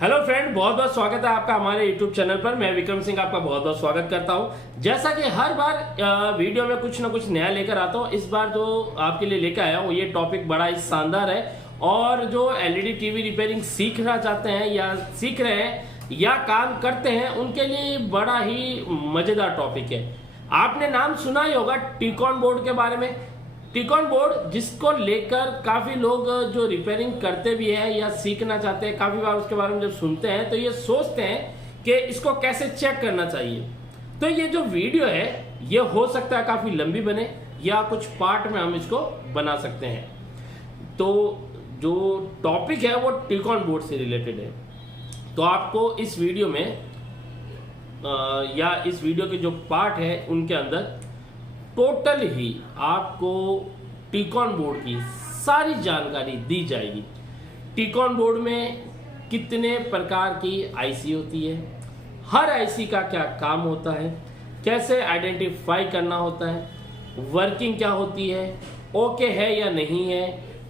Hello friend, बहुत बहुत स्वागत है आपका हमारे यूट्यूब चैनल पर। मैं विक्रम सिंह आपका बहुत बहुत स्वागत करता हूं। जैसा कि हर बार वीडियो में कुछ ना कुछ नया लेकर आता हूं, इस बार जो आपके लिए लेकर आया हूं ये टॉपिक बड़ा ही शानदार है। और जो एलईडी टीवी रिपेयरिंग सीखना चाहते हैं या सीख रहे हैं या काम करते हैं उनके लिए बड़ा ही मजेदार टॉपिक है। आपने नाम सुना ही होगा टीकॉन बोर्ड के बारे में। टीकॉन बोर्ड जिसको लेकर काफी लोग जो रिपेयरिंग करते भी हैं या सीखना चाहते हैं, काफी बार उसके बारे में जब सुनते हैं तो ये सोचते हैं कि इसको कैसे चेक करना चाहिए। तो ये जो वीडियो है ये हो सकता है काफी लंबी बने या कुछ पार्ट में हम इसको बना सकते हैं। तो जो टॉपिक है वो टीकॉन बोर्ड से रिलेटेड है। तो आपको इस वीडियो में या इस वीडियो के जो पार्ट है उनके अंदर टोटल ही आपको टीकॉन बोर्ड की सारी जानकारी दी जाएगी। टीकॉन बोर्ड में कितने प्रकार की आईसी होती है, हर आईसी का क्या काम होता है, कैसे आइडेंटिफाई करना होता है, वर्किंग क्या होती है, ओके है या नहीं है,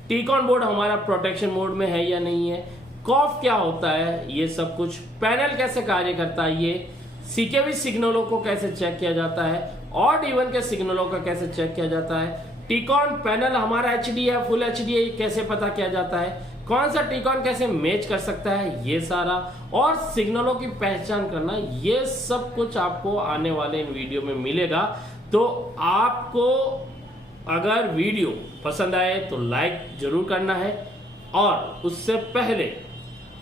टीकॉन बोर्ड हमारा प्रोटेक्शन मोड में है या नहीं है, कॉफ क्या होता है, ये सब कुछ, पैनल कैसे कार्य करता है, ये सीकेवी सिग्नलों को कैसे चेक किया जाता है, ऑड इवन के सिग्नलों का कैसे चेक किया जाता है, टीकॉन पैनल हमारा एचडी है फुल एचडी है कैसे पता किया जाता है, कौन सा टीकॉन कैसे मैच कर सकता है, ये सारा, और सिग्नलों की पहचान करना, ये सब कुछ आपको आने वाले इन वीडियो में मिलेगा। तो आपको अगर वीडियो पसंद आए तो लाइक जरूर करना है, और उससे पहले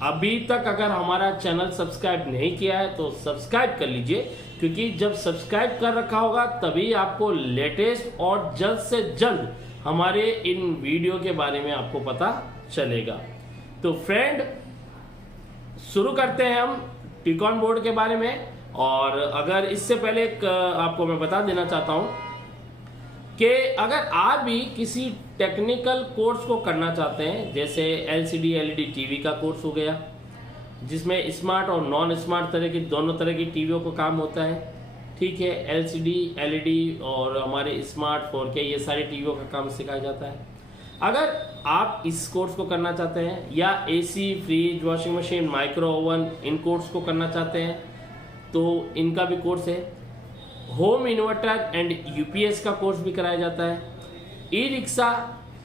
अभी तक अगर हमारा चैनल सब्सक्राइब नहीं किया है तो सब्सक्राइब कर लीजिए, क्योंकि जब सब्सक्राइब कर रखा होगा तभी आपको लेटेस्ट और जल्द से जल्द हमारे इन वीडियो के बारे में आपको पता चलेगा। तो फ्रेंड, शुरू करते हैं हम टीकॉन बोर्ड के बारे में। और अगर इससे पहले आपको मैं बता देना चाहता हूं कि अगर आप भी किसी टेक्निकल कोर्स को करना चाहते हैं, जैसे एलसीडी एलईडी टीवी का कोर्स हो गया जिसमें स्मार्ट और नॉन स्मार्ट तरह की दोनों तरह की टीवियों को काम होता है, ठीक है, एलसीडी एलईडी और हमारे स्मार्ट 4K ये सारी टीवियों का काम सिखाया जाता है। अगर आप इस कोर्स को करना चाहते हैं या AC fridge washing machine micro oven इन कोर्स को करना चाहते हैं तो इनका भी कोर्स है। होम इन्वर्टर एंड यूपीएस का कोर्स भी कराया जाता है। ई रिक्शा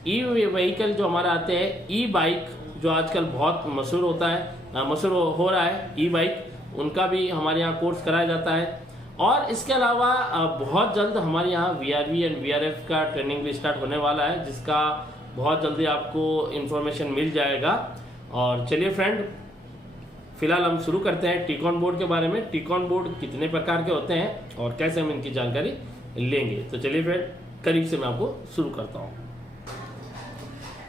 ई व्हीकल जो हमारा आते हैं, ई बाइक जो आजकल बहुत मशहूर होता है, मशहूर हो रहा है, ई बाइक, उनका भी हमारे यहाँ कोर्स कराया जाता है। और इसके अलावा बहुत जल्द हमारे यहाँ वीआरवी एंड वीआरएफ का ट्रेनिंग भी स्टार्ट होने वाला है, जिसका बहुत जल्दी आपको इन्फॉर्मेशन मिल जाएगा। और चलिए फ्रेंड, फिलहाल हम शुरू करते हैं टीकॉन बोर्ड के बारे में। टीकॉन बोर्ड कितने प्रकार के होते हैं और कैसे हम इनकी जानकारी लेंगे। तो चलिए फ्रेंड, करीब से मैं आपको शुरू करता हूँ।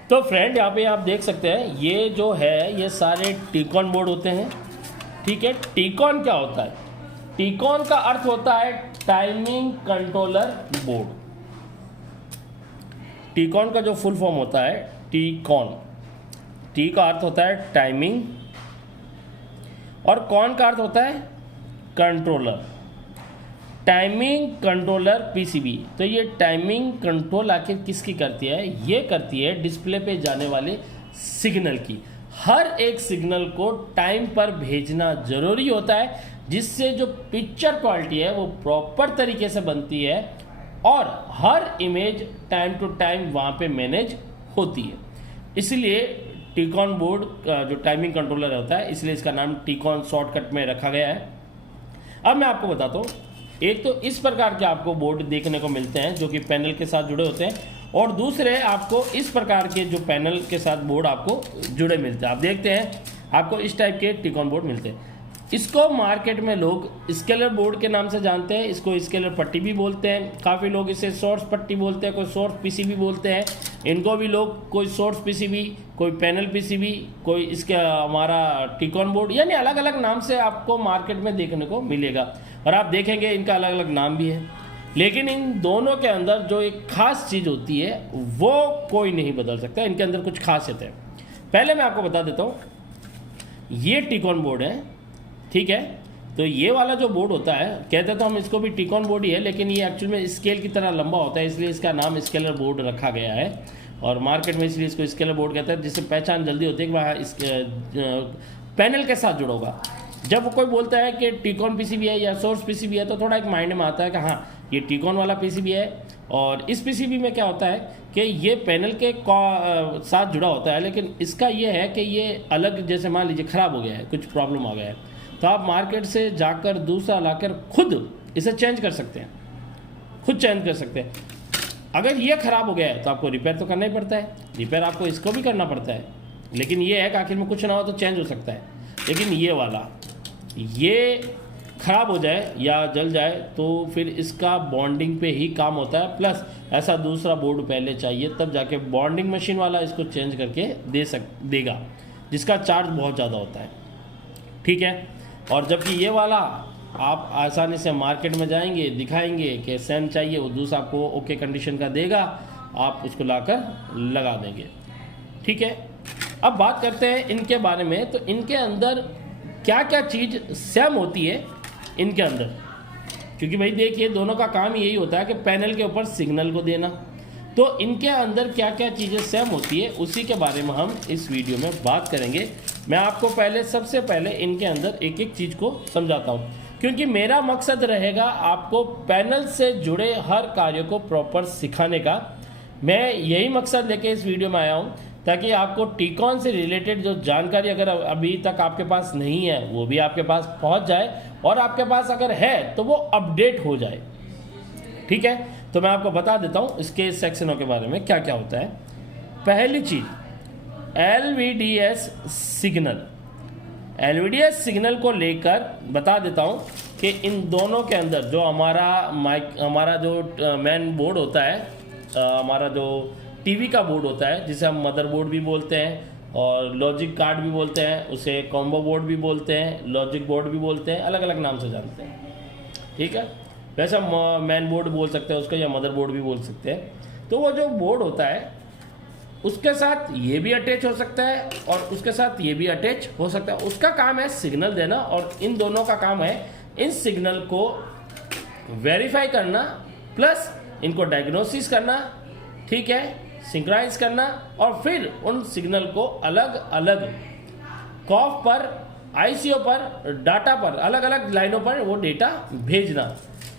तो फ्रेंड, यहाँ पे आप देख सकते हैं ये जो है ये सारे टीकॉन बोर्ड होते हैं, ठीक है। टीकॉन क्या होता है? टीकॉन का अर्थ होता है टाइमिंग कंट्रोलर बोर्ड। टीकॉन का जो फुल फॉर्म होता है टीकॉन, टी का अर्थ होता है टाइमिंग और कॉन का अर्थ होता है कंट्रोलर। Timing controller PCB. तो ये टाइमिंग कंट्रोल आखिर किसकी करती है? ये करती है डिस्प्ले पे जाने वाले सिग्नल की। हर एक सिग्नल को टाइम पर भेजना जरूरी होता है, जिससे जो पिक्चर क्वालिटी है वो प्रॉपर तरीके से बनती है और हर इमेज टाइम टू टाइम वहाँ पे मैनेज होती है। इसलिए टीकॉन बोर्ड जो टाइमिंग कंट्रोलर होता है, इसलिए इसका नाम टीकॉन शॉर्टकट में रखा गया है। अब मैं आपको बताता हूँ, एक तो इस प्रकार के आपको बोर्ड देखने को मिलते हैं जो कि पैनल के साथ जुड़े होते हैं, और दूसरे आपको इस प्रकार के जो पैनल के साथ बोर्ड आपको जुड़े मिलते हैं। आप देखते हैं आपको इस टाइप के टीकॉन बोर्ड मिलते हैं। इसको मार्केट में लोग स्केलर बोर्ड के नाम से जानते हैं, इसको स्केलर पट्टी भी बोलते हैं, काफ़ी लोग इसे सोर्स पट्टी बोलते हैं, कोई सोर्स पीसीबी बोलते हैं। इनको भी लोग कोई सोर्स पीसीबी, कोई पैनल पीसीबी, कोई इसके हमारा टीकॉन बोर्ड, यानी अलग अलग नाम से आपको मार्केट में देखने को मिलेगा। और आप देखेंगे इनका अलग अलग नाम भी है, लेकिन इन दोनों के अंदर जो एक खास चीज़ होती है वो कोई नहीं बदल सकता। इनके अंदर कुछ खासियत है। पहले मैं आपको बता देता हूँ, ये टीकॉन बोर्ड है, ठीक है। तो ये वाला जो बोर्ड होता है, कहते तो हम इसको भी टीकॉन बोर्ड ही है, लेकिन ये एक्चुअल में स्केल की तरह लंबा होता है, इसलिए इसका नाम स्केलर बोर्ड रखा गया है। और मार्केट में इसलिए इसको स्केलर बोर्ड कहते हैं, जिससे पहचान जल्दी होती है कि वहाँ पैनल के साथ जुड़ा होगा। जब वो कोई बोलता है कि टीकॉन पीसीबी है या सोर्स पीसीबी है तो थोड़ा एक माइंड में आता है कि हाँ ये टीकॉन वाला पीसीबी है। और इस पीसीबी में क्या होता है कि ये पैनल के साथ जुड़ा होता है, लेकिन इसका ये है कि ये अलग, जैसे मान लीजिए ख़राब हो गया है, कुछ प्रॉब्लम आ गया है, तो आप मार्केट से जाकर दूसरा लाकर खुद इसे चेंज कर सकते हैं, खुद चेंज कर सकते हैं। अगर ये ख़राब हो गया है तो आपको रिपेयर तो करना ही पड़ता है, रिपेयर आपको इसको भी करना पड़ता है, लेकिन ये है कि आखिर में कुछ ना हो तो चेंज हो सकता है। लेकिन ये वाला ये ख़राब हो जाए या जल जाए तो फिर इसका बॉन्डिंग पे ही काम होता है, प्लस ऐसा दूसरा बोर्ड पहले चाहिए, तब जाके बॉन्डिंग मशीन वाला इसको चेंज करके देगा, जिसका चार्ज बहुत ज़्यादा होता है, ठीक है। और जबकि ये वाला आप आसानी से मार्केट में जाएंगे, दिखाएंगे कि सेम चाहिए, वो दूसरा आपको ओके कंडीशन का देगा, आप उसको लाकर लगा देंगे, ठीक है। अब बात करते हैं इनके बारे में। तो इनके अंदर क्या क्या चीज़ सेम होती है इनके अंदर, क्योंकि भाई देखिए दोनों का काम यही होता है कि पैनल के ऊपर सिग्नल को देना। तो इनके अंदर क्या क्या चीज़ें सेम होती है उसी के बारे में हम इस वीडियो में बात करेंगे। मैं आपको सबसे पहले इनके अंदर एक एक चीज़ को समझाता हूँ, क्योंकि मेरा मकसद रहेगा आपको पैनल से जुड़े हर कार्य को प्रॉपर सिखाने का। मैं यही मकसद लेके इस वीडियो में आया हूँ, ताकि आपको टीकॉन से रिलेटेड जो जानकारी अगर अभी तक आपके पास नहीं है वो भी आपके पास पहुंच जाए, और आपके पास अगर है तो वो अपडेट हो जाए, ठीक है। तो मैं आपको बता देता हूं इसके सेक्शनों के बारे में क्या क्या होता है। पहली चीज LVDS सिग्नल। LVDS सिग्नल को लेकर बता देता हूं कि इन दोनों के अंदर जो हमारा जो मेन बोर्ड होता है, हमारा जो टीवी का बोर्ड होता है, जिसे हम मदरबोर्ड भी बोलते हैं और लॉजिक कार्ड भी बोलते हैं, उसे कॉम्बो बोर्ड भी बोलते हैं, लॉजिक बोर्ड भी बोलते हैं, अलग अलग नाम से जानते हैं, ठीक है। वैसे हम मेन बोर्ड बोल सकते हैं उसको, या मदरबोर्ड भी बोल सकते हैं। तो वो जो बोर्ड होता है उसके साथ ये भी अटैच हो सकता है और उसके साथ ये भी अटैच हो सकता है। उसका काम है सिग्नल देना, और इन दोनों का काम है इन सिग्नल को वेरीफाई करना, प्लस इनको डायग्नोसिस करना, ठीक है, सिंक्राइज करना, और फिर उन सिग्नल को अलग अलग कॉफ पर, आईसीओ पर, डाटा पर, अलग अलग लाइनों पर वो डेटा भेजना,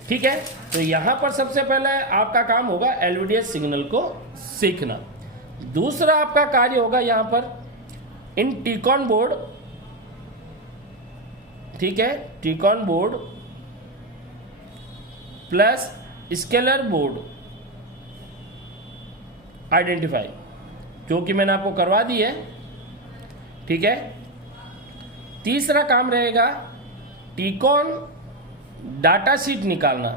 ठीक है। तो यहाँ पर सबसे पहले आपका काम होगा LVDS सिग्नल को सीखना। दूसरा आपका कार्य होगा यहाँ पर इन टीकॉन बोर्ड, ठीक है, T con board plus scaler board identify, जो कि मैंने आपको करवा दी है, ठीक है। तीसरा काम रहेगा टीकॉन डाटा शीट निकालना।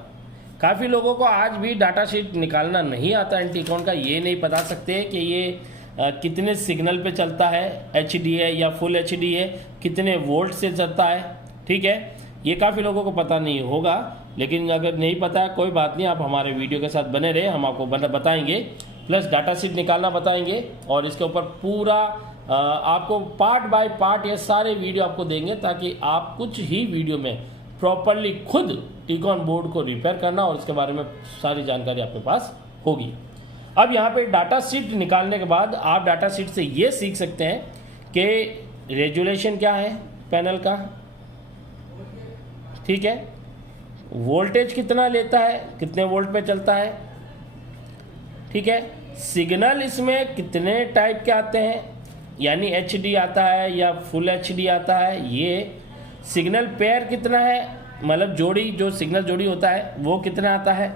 काफ़ी लोगों को आज भी डाटा शीट निकालना नहीं आता इन टीकॉन का, ये नहीं बता सकते कि ये कितने सिग्नल पे चलता है, HD है या फुल HD है, कितने वोल्ट से चलता है, ठीक है। ये काफ़ी लोगों को पता नहीं होगा, लेकिन अगर नहीं पता है कोई बात नहीं, आप हमारे वीडियो के साथ बने रहे, हम आपको बताएंगे, प्लस डाटा शीट निकालना बताएंगे, और इसके ऊपर पूरा आपको पार्ट बाय पार्ट ये सारे वीडियो आपको देंगे, ताकि आप कुछ ही वीडियो में प्रॉपरली खुद टीकॉन बोर्ड को रिपेयर करना और इसके बारे में सारी जानकारी आपके पास होगी। अब यहाँ पे डाटा शीट निकालने के बाद आप डाटा शीट से ये सीख सकते हैं कि रेजुलेशन क्या है पैनल का, ठीक है, वोल्टेज कितना लेता है, कितने वोल्ट पे चलता है, ठीक है, सिग्नल इसमें कितने टाइप के आते हैं, यानी HD आता है या फुल HD आता है, ये सिग्नल पेयर कितना है, मतलब जोड़ी, जो सिग्नल जोड़ी होता है वो कितना आता है,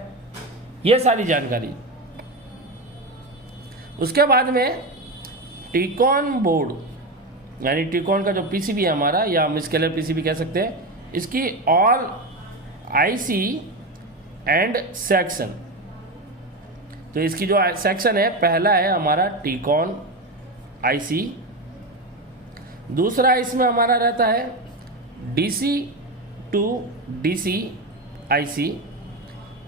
ये सारी जानकारी। उसके बाद में टीकॉन बोर्ड, यानी टीकॉन का जो PCB है हमारा, या हम स्केलर PCB कह सकते हैं, इसकी ऑल IC एंड सेक्शन। तो इसकी जो सेक्शन है, पहला है हमारा टीकॉन IC, दूसरा इसमें हमारा रहता है DC टू DC IC,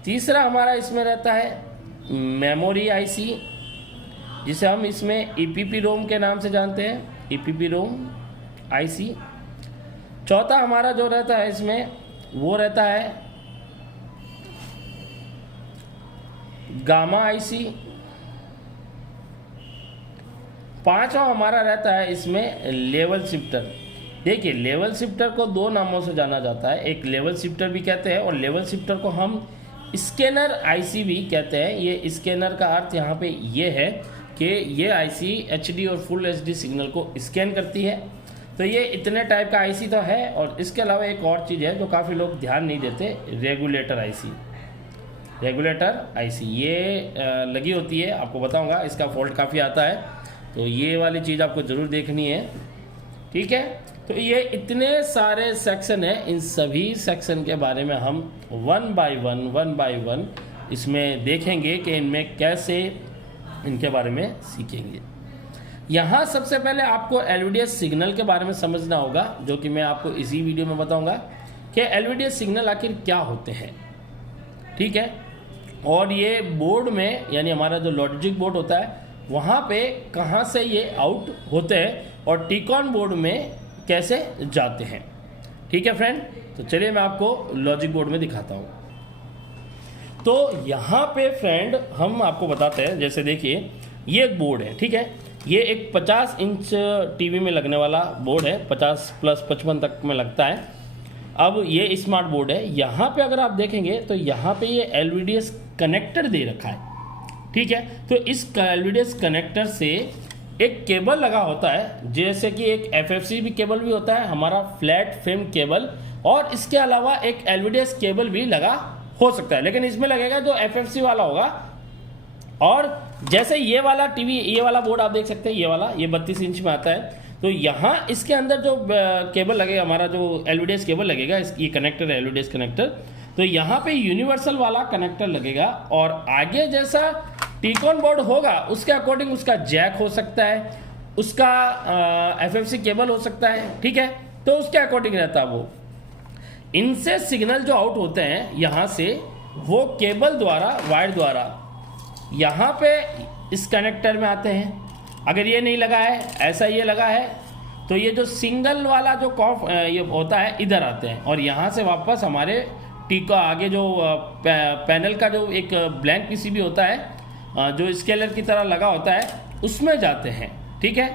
तीसरा हमारा इसमें रहता है मेमोरी IC, जिसे हम इसमें EPP रोम के नाम से जानते हैं, EPP रोम IC। चौथा हमारा जो रहता है इसमें वो रहता है गामा IC। पांचवा हमारा रहता है इसमें लेवल शिफ्टर, देखिए लेवल शिफ्टर को दो नामों से जाना जाता है, एक लेवल शिफ्टर भी कहते हैं और लेवल शिफ्टर को हम स्कैनर आईसी भी कहते हैं। ये स्कैनर का अर्थ यहाँ पे ये है कि ये आईसी एचडी और फुल एचडी सिग्नल को स्कैन करती है। तो ये इतने टाइप का आईसी तो है, और इसके अलावा एक और चीज़ है जो काफ़ी लोग ध्यान नहीं देते, रेगुलेटर आईसी। रेगुलेटर आईसी ये लगी होती है, आपको बताऊंगा, इसका फॉल्ट काफ़ी आता है, तो ये वाली चीज़ आपको ज़रूर देखनी है, ठीक है। तो ये इतने सारे सेक्शन हैं, इन सभी सेक्शन के बारे में हम वन बाय वन इसमें देखेंगे कि इनमें कैसे इनके बारे में सीखेंगे। यहाँ सबसे पहले आपको एलवीडीएस सिग्नल के बारे में समझना होगा, जो कि मैं आपको इसी वीडियो में बताऊंगा कि एलवीडीएस सिग्नल आखिर क्या होते हैं, ठीक है। और ये बोर्ड में, यानी हमारा जो लॉजिक बोर्ड होता है, वहाँ पे कहाँ से ये आउट होते हैं और टीकॉन बोर्ड में कैसे जाते हैं, ठीक है फ्रेंड। तो चलिए मैं आपको लॉजिक बोर्ड में दिखाता हूँ। तो यहाँ पे फ्रेंड हम आपको बताते हैं, जैसे देखिए ये एक बोर्ड है, ठीक है। ये एक 50 इंच टीवी में लगने वाला बोर्ड है, 50 प्लस 55 तक में लगता है। अब ये स्मार्ट बोर्ड है, यहाँ पे अगर आप देखेंगे तो यहाँ पे ये एलवीडीएस कनेक्टर दे रखा है, ठीक है। तो इस एलवीडीएस कनेक्टर से एक केबल लगा होता है, जैसे कि एक एफएफसी भी केबल भी होता है, हमारा फ्लैट फिल्म केबल, और इसके अलावा एक एलवीडीएस केबल भी लगा हो सकता है, लेकिन इसमें लगेगा जो एफएफसी वाला होगा। और जैसे ये वाला टीवी, ये वाला बोर्ड आप देख सकते हैं, ये वाला, ये 32 इंच में आता है। तो यहाँ इसके अंदर जो केबल लगेगा, हमारा जो एलवीडीएस केबल लगेगा, ये कनेक्टर है एलवीडीएस कनेक्टर, तो यहाँ पे यूनिवर्सल वाला कनेक्टर लगेगा। और आगे जैसा टीकॉन बोर्ड होगा उसके अकॉर्डिंग उसका जैक हो सकता है, उसका एफएफसी केबल हो सकता है, ठीक है। तो उसके अकॉर्डिंग रहता है वो। इनसे सिग्नल जो आउट होते हैं यहाँ से, वो केबल द्वारा, वायर द्वारा यहाँ पे इस कनेक्टर में आते हैं। अगर ये नहीं लगा है, ऐसा ये लगा है, तो ये जो सिंगल वाला जो ये होता है, इधर आते हैं, और यहाँ से वापस हमारे टीका आगे जो पैनल का जो एक ब्लैंक पीसीबी होता है, जो स्केलर की तरह लगा होता है, उसमें जाते हैं, ठीक है।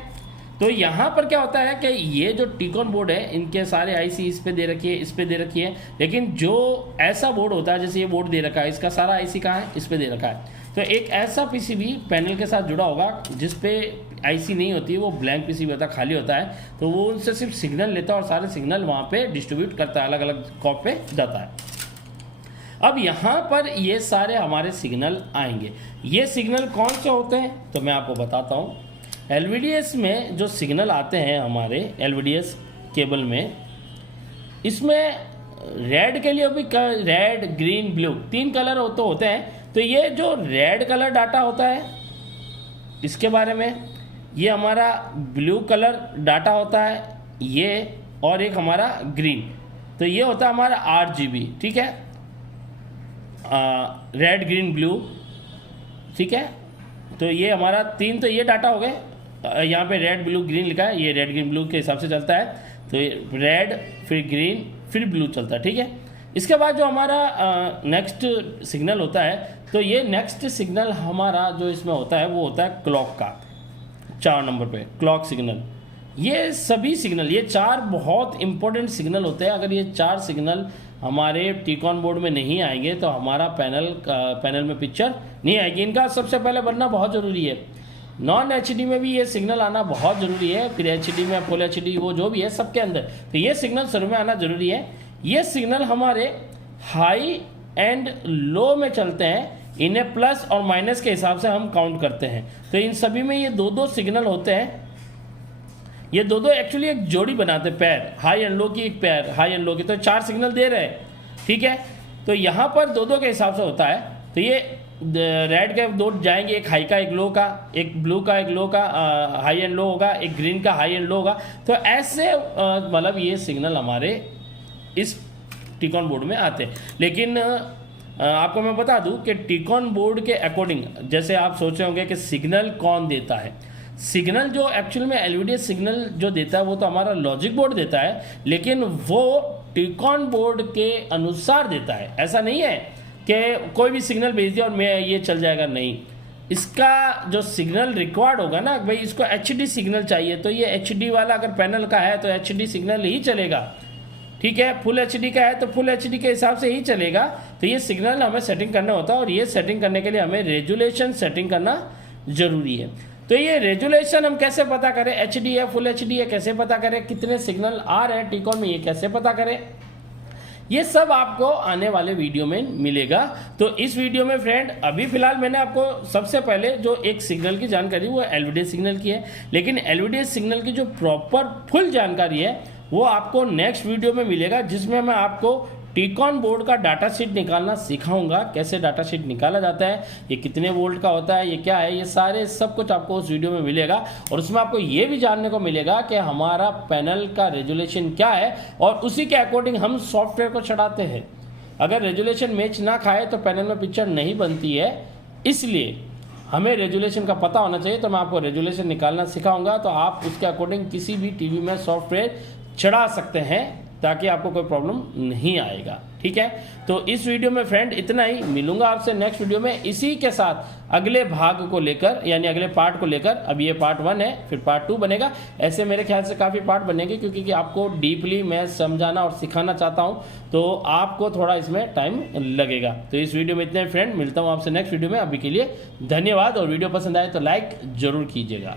तो यहाँ पर क्या होता है कि ये जो टीकॉन बोर्ड है, इनके सारे आईसी इस पे दे रखी है, इस पे दे रखी है, लेकिन जो ऐसा बोर्ड होता है, जैसे ये बोर्ड दे रखा है, इसका सारा आईसी कहाँ है, इस पे दे रखा है। तो एक ऐसा पीसीबी पैनल के साथ जुड़ा होगा जिस पे आईसी नहीं होती है, वो ब्लैंक पीसीबी होता है, खाली होता है। तो वो उनसे सिर्फ सिग्नल लेता है और सारे सिग्नल वहाँ पे डिस्ट्रीब्यूट करता है, अलग अलग कॉप पे जाता है। अब यहाँ पर ये सारे हमारे सिग्नल आएंगे। ये सिग्नल कौन से होते हैं तो मैं आपको बताता हूँ। एलवीडीएस में जो सिग्नल आते हैं हमारे एलवीडीएस केबल में, इसमें रेड के लिए भी रेड, ग्रीन, ब्लू 3 कलर तो होते हैं। तो ये जो रेड कलर डाटा होता है इसके बारे में, ये हमारा ब्लू कलर डाटा होता है ये, और एक हमारा ग्रीन, तो ये होता है हमारा RGB, ठीक है, रेड, ग्रीन, ब्लू, ठीक है। तो ये हमारा 3 तो ये डाटा हो गए। यहाँ पे रेड, ब्लू, ग्रीन लिखा है, ये रेड, ग्रीन, ब्लू के हिसाब से चलता है। तो ये रेड, फिर ग्रीन, फिर ब्लू चलता है, ठीक है। इसके बाद जो हमारा नेक्स्ट सिग्नल होता है, तो ये नेक्स्ट सिग्नल हमारा जो इसमें होता है वो होता है क्लॉक का, 4 नंबर पे क्लॉक सिग्नल। ये सभी सिग्नल, ये 4 बहुत इंपॉर्टेंट सिग्नल होते हैं। अगर ये 4 सिग्नल हमारे टीकॉन बोर्ड में नहीं आएंगे तो हमारा पैनल में पिक्चर नहीं आएगी। इनका सबसे पहले बनना बहुत ज़रूरी है। नॉन एचडी में भी ये सिग्नल आना बहुत ज़रूरी है, फिर एचडी में, फुल एचडी, वो जो भी है सबके अंदर, तो ये सिग्नल शुरू में आना ज़रूरी है। ये सिग्नल हमारे हाई एंड लो में चलते हैं, इन्हें प्लस और माइनस के हिसाब से हम काउंट करते हैं। तो इन सभी में ये 2-2 सिग्नल होते हैं। ये 2-2 एक्चुअली एक जोड़ी बनाते हैं, पैर, हाई एंड लो की एक पैर, हाई एंड लो की, तो 4 सिग्नल दे रहे हैं, ठीक है। तो यहाँ पर 2-2 के हिसाब से होता है। तो ये रेड के 2 जाएंगे, एक हाई का, एक लो का, एक ब्लू का, एक लो का, हाई एंड लो होगा, एक ग्रीन का हाई एंड लो होगा। तो ऐसे मतलब ये सिग्नल हमारे इस टीकॉन बोर्ड में आते हैं। लेकिन आपको मैं बता दूं कि टीकॉन बोर्ड के अकॉर्डिंग, जैसे आप सोच रहे होंगे कि सिग्नल कौन देता है, सिग्नल जो एक्चुअल में एलवीडीएस सिग्नल जो देता है वो तो हमारा लॉजिक बोर्ड देता है, लेकिन वो टीकॉन बोर्ड के अनुसार देता है। ऐसा नहीं है कि कोई भी सिग्नल भेज दिया और मैं ये चल जाएगा, नहीं। इसका जो सिग्नल रिक्वायर्ड होगा ना भाई, इसको HD सिग्नल चाहिए, तो ये HD वाला अगर पैनल का है तो HD सिग्नल ही चलेगा, ठीक है। फुल HD का है तो फुल HD के हिसाब से ही चलेगा। तो ये सिग्नल हमें सेटिंग करना होता है, और ये सेटिंग करने के लिए हमें रेजुलेशन सेटिंग करना जरूरी है। तो ये रेजुलेशन हम कैसे पता करें, HD है फुल HD है कैसे पता करें, कितने सिग्नल आ रहे हैं टीकॉन में ये कैसे पता करें, ये सब आपको आने वाले वीडियो में मिलेगा। तो इस वीडियो में फ्रेंड अभी फिलहाल मैंने आपको सबसे पहले जो एक सिग्नल की जानकारी वो LVDS सिग्नल की है, लेकिन LVDS सिग्नल की जो प्रॉपर फुल जानकारी है वो आपको नेक्स्ट वीडियो में मिलेगा, जिसमें मैं आपको टीकॉन बोर्ड का डाटा शीट निकालना सिखाऊंगा, कैसे डाटा शीट निकाला जाता है, ये कितने वोल्ट का होता है, ये क्या है, ये सारे सब कुछ आपको उस वीडियो में मिलेगा। और उसमें आपको ये भी जानने को मिलेगा कि हमारा पैनल का रेजुलेशन क्या है, और उसी के अकॉर्डिंग हम सॉफ्टवेयर को चढ़ाते हैं। अगर रेजुलेशन मैच ना खाए तो पैनल में पिक्चर नहीं बनती है, इसलिए हमें रेजुलेशन का पता होना चाहिए। तो मैं आपको रेजुलेशन निकालना सिखाऊंगा, तो आप उसके अकॉर्डिंग किसी भी टीवी में सॉफ्टवेयर चढ़ा सकते हैं, ताकि आपको कोई प्रॉब्लम नहीं आएगा, ठीक है। तो इस वीडियो में फ्रेंड इतना ही, मिलूंगा आपसे नेक्स्ट वीडियो में इसी के साथ अगले भाग को लेकर, यानी अगले पार्ट को लेकर। अब ये पार्ट 1 है, फिर पार्ट 2 बनेगा, ऐसे मेरे ख्याल से काफ़ी पार्ट बनेंगे, क्योंकि आपको डीपली मैं समझाना और सिखाना चाहता हूँ, तो आपको थोड़ा इसमें टाइम लगेगा। तो इस वीडियो में इतने फ्रेंड, मिलता हूँ आपसे नेक्स्ट वीडियो में। अभी के लिए धन्यवाद, और वीडियो पसंद आए तो लाइक जरूर कीजिएगा।